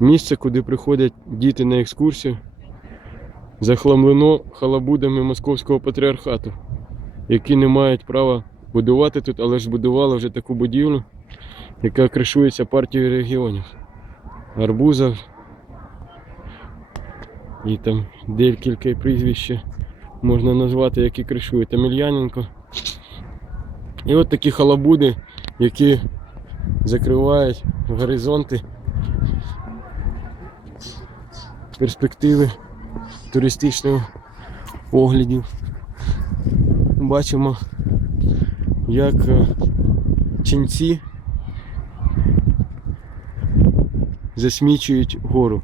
Місце, куди приходять діти на екскурсію, захламлено халабудами московського патріархату, які не мають права будувати тут, але ж збудували вже таку будівлю, яка кришується партією регіонів. Арбузов і там декілька прізвища можна назвати, які кришують Емельяненко. І от такі халабуди, які закривають горизонти, перспективи туристичного поглядів. Бачимо, як е, ченці засмічують гору.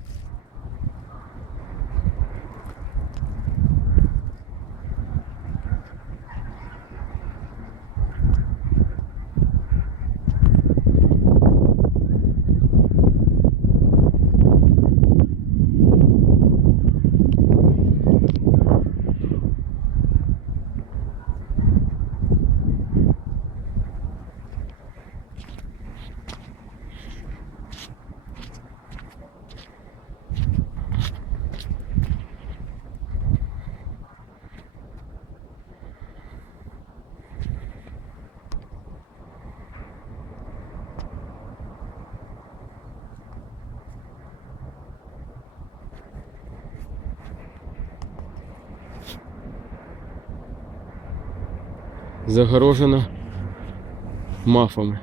Загорожена мафами.